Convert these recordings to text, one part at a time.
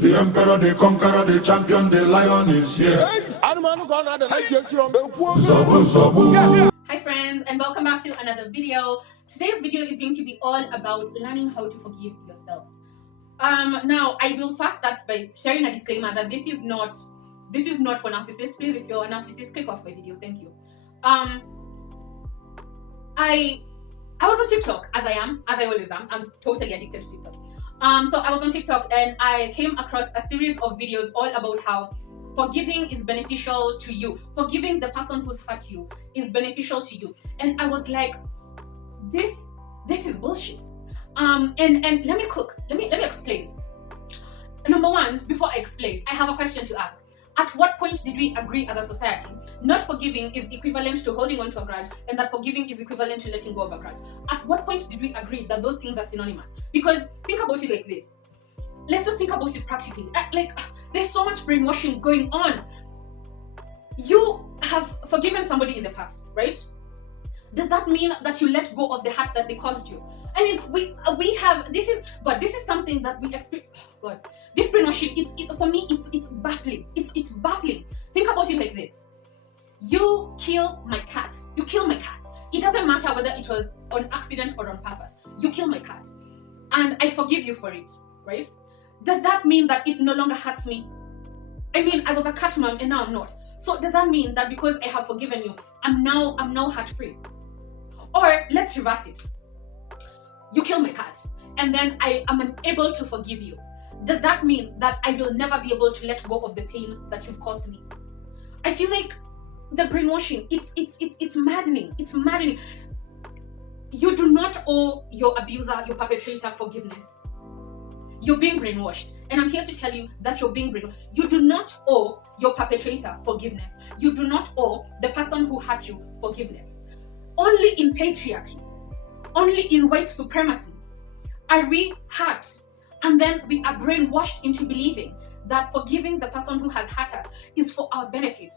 The emperor, the conqueror, the champion, the lion is here. Zabu, zabu. Hi friends, and welcome back to another video. Today's video is going to be all about learning how to forgive yourself. Now I will first start by sharing a disclaimer that this is not for narcissists. Please, if you're a narcissist, click off my video. Thank you. I was on TikTok, as I always am. I'm totally addicted to TikTok. So I was on TikTok and I came across a series of videos all about how forgiving is beneficial to you. Forgiving the person who's hurt you is beneficial to you. And I was like, this is bullshit. And let me explain. Number one, before I explain, I have a question to ask. At what point did we agree as a society not forgiving is equivalent to holding on to a grudge, and that forgiving is equivalent to letting go of a grudge? At what point did we agree that those things are synonymous? Because think about it like this. Let's just think about it practically. Like, there's so much brainwashing going on. You have forgiven somebody in the past, right? Does that mean that you let go of the hurt that they caused you? I mean, we have, this is something that we experience. God, this brainwashing, for me, it's baffling. It's baffling. Think about it like this. You kill my cat. It doesn't matter whether it was on accident or on purpose. You kill my cat. And I forgive you for it, right? Does that mean that it no longer hurts me? I mean, I was a cat mom and now I'm not. So does that mean that because I have forgiven you, I'm now hurt-free? Or let's reverse it. You kill my cat and then I am unable to forgive you. Does that mean that I will never be able to let go of the pain that you've caused me? I feel like the brainwashing, it's maddening. It's maddening. You do not owe your abuser, your perpetrator, forgiveness. You're being brainwashed. And I'm here to tell you that you're being brainwashed. You do not owe your perpetrator forgiveness. You do not owe the person who hurt you forgiveness. Only in patriarchy, only in white supremacy are we hurt, and then we are brainwashed into believing that forgiving the person who has hurt us is for our benefit.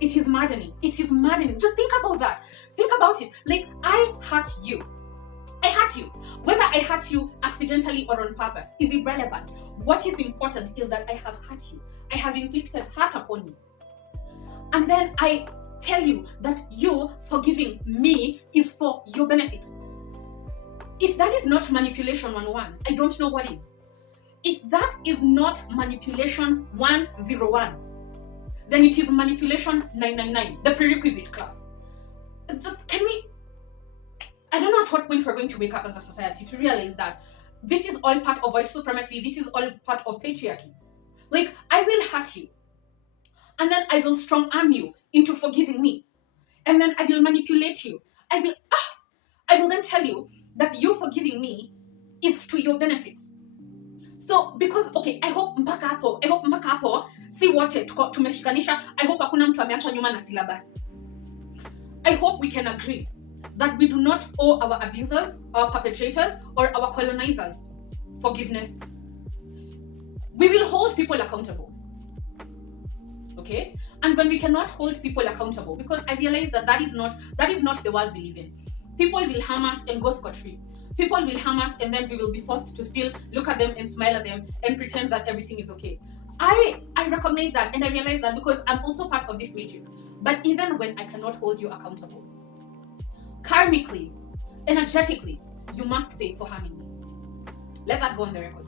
It is maddening. It is maddening. Just think about that. Think about it. Like, I hurt you. Whether I hurt you accidentally or on purpose is irrelevant. What is important is that I have hurt you. I have inflicted hurt upon you. And then I tell you that you forgiving me is for your benefit. If that is not manipulation 101, I don't know what is. If that is not manipulation 101, then it is manipulation 999, the prerequisite class. I don't know at what point we're going to wake up as a society to realize that this is all part of white supremacy, this is all part of patriarchy. Like, I will hurt you, and then I will strong arm you into forgiving me, and then I will manipulate you. I will then tell you that you forgiving me is to your benefit. So because, okay, I hope mpaka hapo si wote tumeshikanisha. I hope hakuna mtu ameachwa nyuma na syllabus. I hope we can agree that we do not owe our abusers, our perpetrators, or our colonizers forgiveness. We will hold people accountable. Okay? And when we cannot hold people accountable, because I realize that is not the world we live in. People will harm us and go scot-free. People will harm us and then we will be forced to still look at them and smile at them and pretend that everything is okay. I recognize that and I realize that because I'm also part of this matrix. But even when I cannot hold you accountable, karmically, energetically, you must pay for harming me. Let that go on the record.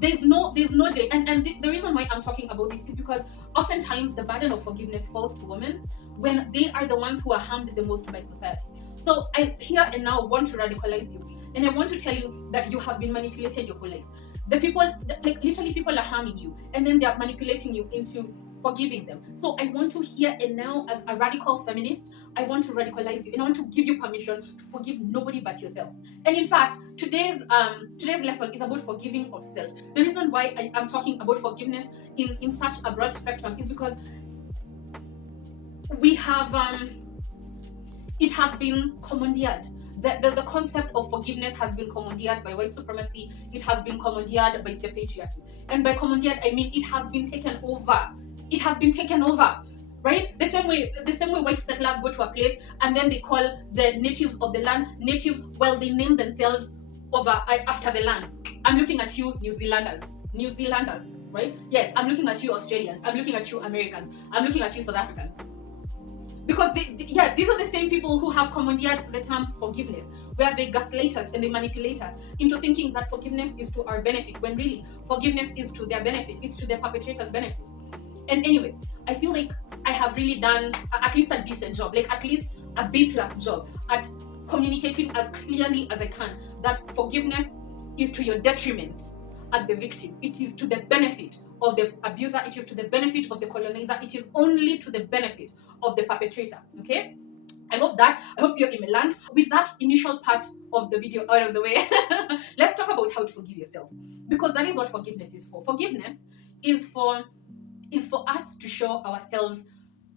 There's no day, and the reason why I'm talking about this is because oftentimes the burden of forgiveness falls to women when they are the ones who are harmed the most by society. So I here and now want to radicalize you, and I want to tell you that you have been manipulated your whole life. Literally people are harming you, and then they are manipulating you into forgiving them. So I want to here and now, as a radical feminist, I want to radicalize you and I want to give you permission to forgive nobody but yourself. And in fact, today's lesson is about forgiving of self. The reason why I am talking about forgiveness in such a broad spectrum is because we have it has been commandeered. The concept of forgiveness has been commandeered by white supremacy. It has been commandeered by the patriarchy. And by commandeered, I mean it has been taken over. Right? The same way white settlers go to a place and then they call the natives of the land natives while they name themselves after the land. I'm looking at you, New Zealanders, right? Yes, I'm looking at you, Australians. I'm looking at you, Americans. I'm looking at you, South Africans. Because yes, these are the same people who have commandeered the term forgiveness, where they gaslight us and they manipulate us into thinking that forgiveness is to our benefit, when really forgiveness is to their benefit. It's to the perpetrator's benefit. And anyway, I feel like I have really done at least a decent job, like at least a B+ job at communicating as clearly as I can that forgiveness is to your detriment as the victim. It is to the benefit of the abuser. It is to the benefit of the colonizer. It is only to the benefit of the perpetrator. Okay? I hope you're in Milan. With that initial part of the video out of the way, let's talk about how to forgive yourself. Because that is what forgiveness is for. Forgiveness is for us to show ourselves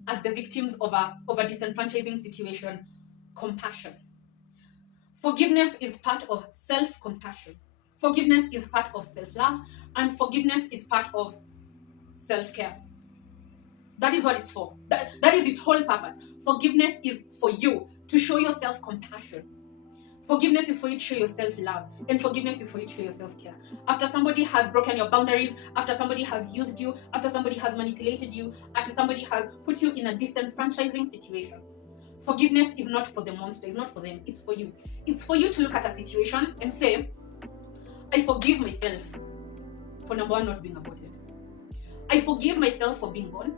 as the victims of a disenfranchising situation compassion. Forgiveness is part of self-compassion. Forgiveness is part of self-love, and forgiveness is part of self-care. That is what it's for. That is its whole purpose. Forgiveness is for you to show yourself compassion. Forgiveness is for you to show yourself love, and forgiveness is for you to show yourself care. After somebody has broken your boundaries, after somebody has used you, after somebody has manipulated you, after somebody has put you in a disenfranchising situation, forgiveness is not for the monster, it's not for them, it's for you. It's for you to look at a situation and say, I forgive myself for number one, not being aborted. I forgive myself for being born.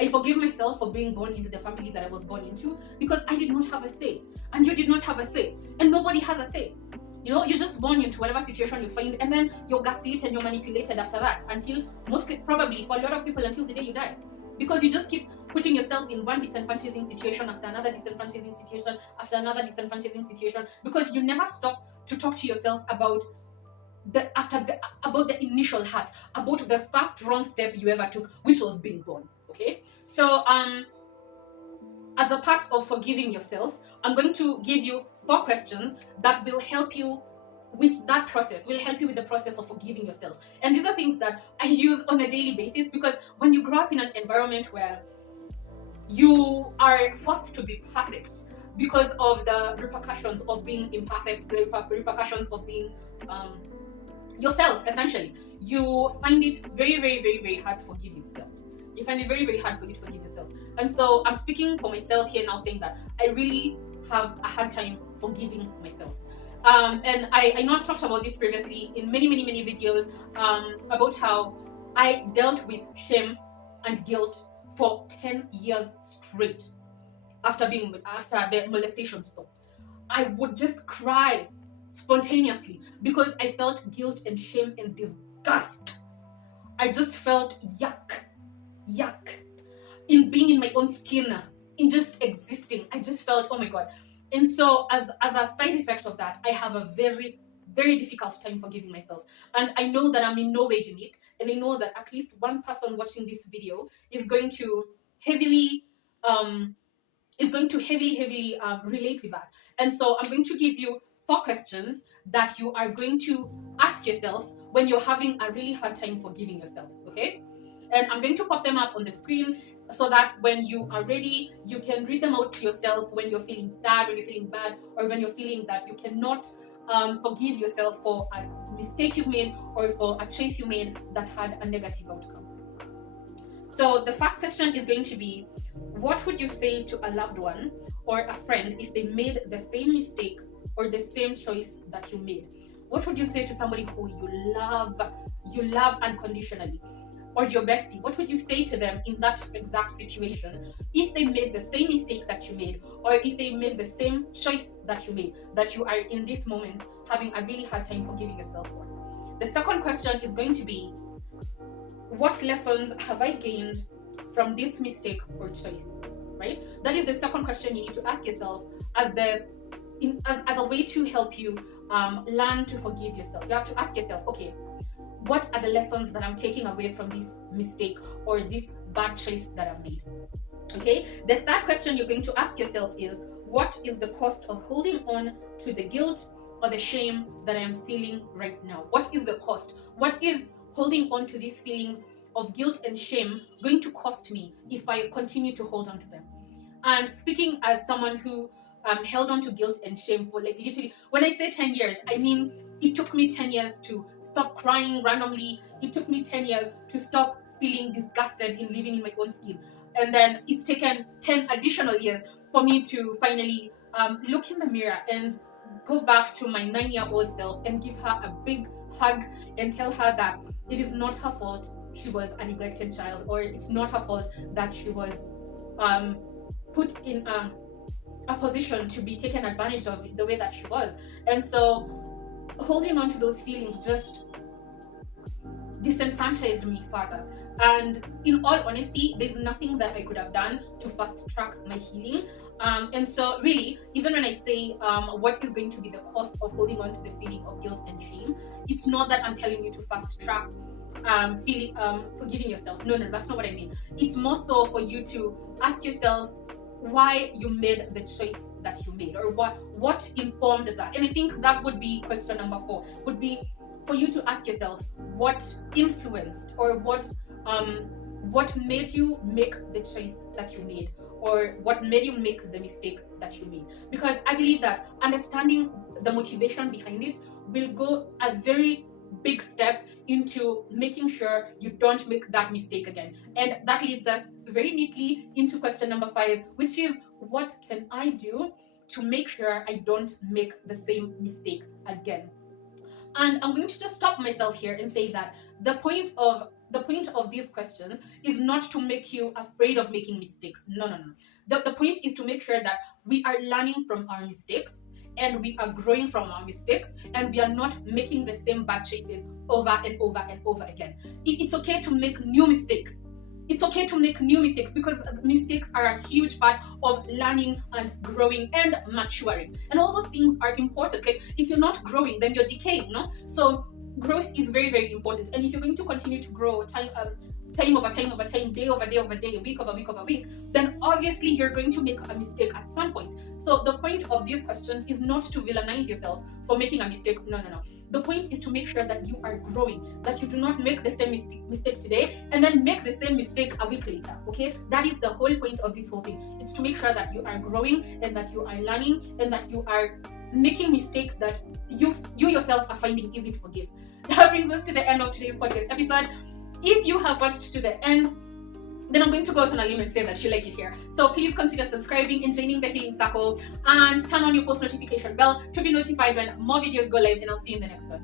I forgive myself for being born into the family that I was born into, because I did not have a say, and you did not have a say, and nobody has a say. You're just born into whatever situation you find, and then you're gaslit and you're manipulated after that, until mostly, probably for a lot of people, until the day you die. Because you just keep putting yourself in one disenfranchising situation after another disenfranchising situation after another disenfranchising situation, because you never stop to talk to yourself about the initial hurt, about the first wrong step you ever took, which was being born. Okay, so as a part of forgiving yourself, I'm going to give you 4 questions that will help you with that process, will help you with the process of forgiving yourself. And these are things that I use on a daily basis, because when you grow up in an environment where you are forced to be perfect because of the repercussions of being imperfect, the repercussions of being yourself, essentially, you find it very, very, very, very hard to forgive yourself. You find it very, very hard for you to forgive yourself. And so I'm speaking for myself here now, saying that I really have a hard time forgiving myself. And I know I've talked about this previously in many, many, many videos, about how I dealt with shame and guilt for 10 years straight after the molestation stopped. I would just cry spontaneously because I felt guilt and shame and disgust. I just felt yuck in being in my own skin, in just existing. I just felt, oh my god. And so as a side effect of that, I have a very, very difficult time forgiving myself. And I know that I'm in no way unique, and I know that at least one person watching this video is going to heavily relate with that. And so I'm going to give you 4 questions that you are going to ask yourself when you're having a really hard time forgiving yourself, okay? And I'm going to pop them up on the screen so that when you are ready, you can read them out to yourself when you're feeling sad, when you're feeling bad, or when you're feeling that you cannot forgive yourself for a mistake you've made or for a choice you made that had a negative outcome. So the first question is going to be, what would you say to a loved one or a friend if they made the same mistake or the same choice that you made? What would you say to somebody who you love unconditionally, or your bestie? What would you say to them in that exact situation if they made the same mistake that you made, or if they made the same choice that you made, that you are in this moment having a really hard time forgiving yourself for? The second question is going to be, what lessons have I gained from this mistake or choice? Right? That is the second question you need to ask yourself as a way to help you learn to forgive yourself. You have to ask yourself, okay, what are the lessons that I'm taking away from this mistake or this bad choice that I've made? Okay. The third question you're going to ask yourself is, what is the cost of holding on to the guilt or the shame that I am feeling right now? What is the cost? What is holding on to these feelings of guilt and shame going to cost me if I continue to hold on to them? And speaking as someone who held on to guilt and shame for like literally, when I say 10 years, I mean it took me 10 years to stop crying randomly. It took me 10 years to stop feeling disgusted in living in my own skin. And then it's taken 10 additional years for me to finally look in the mirror and go back to my 9-year-old self and give her a big hug and tell her that it is not her fault she was a neglected child, or it's not her fault that she was put in a position to be taken advantage of the way that she was. And so holding on to those feelings just disenfranchised me further. And in all honesty, there's nothing that I could have done to fast track my healing. And so really, even when I say what is going to be the cost of holding on to the feeling of guilt and shame, it's not that I'm telling you to fast track forgiving yourself. No, that's not what I mean. It's more so for you to ask yourself why you made the choice that you made, or what informed that. And I think that would be question number 4, would be for you to ask yourself what influenced, or what made you make the choice that you made, or what made you make the mistake that you made. Because I believe that understanding the motivation behind it will go a very big step into making sure you don't make that mistake again. And that leads us very neatly into question number 5, which is, what can I do to make sure I don't make the same mistake again? And I'm going to just stop myself here and say that the point of these questions is not to make you afraid of making mistakes. No. The point is to make sure that we are learning from our mistakes, and we are growing from our mistakes, and we are not making the same bad choices over and over and over again. It's okay to make new mistakes. It's okay to make new mistakes, because mistakes are a huge part of learning and growing and maturing. And all those things are important. Like, if you're not growing, then you're decaying, no? So growth is very, very important. And if you're going to continue to grow time over time, day over day over day, week over week over week, then obviously you're going to make a mistake at some point. So the point of these questions is not to villainize yourself for making a mistake. No. The point is to make sure that you are growing, that you do not make the same mistake today and then make the same mistake a week later. Okay, that is the whole point of this whole thing. It's to make sure that you are growing, and that you are learning, and that you are making mistakes that you yourself are finding easy to forgive. That brings us to the end of today's podcast episode. If you have watched to the end, then I'm going to go out on a limb and say that you like it here. So please consider subscribing and joining the Healing Circle, and turn on your post notification bell to be notified when more videos go live, and I'll see you in the next one.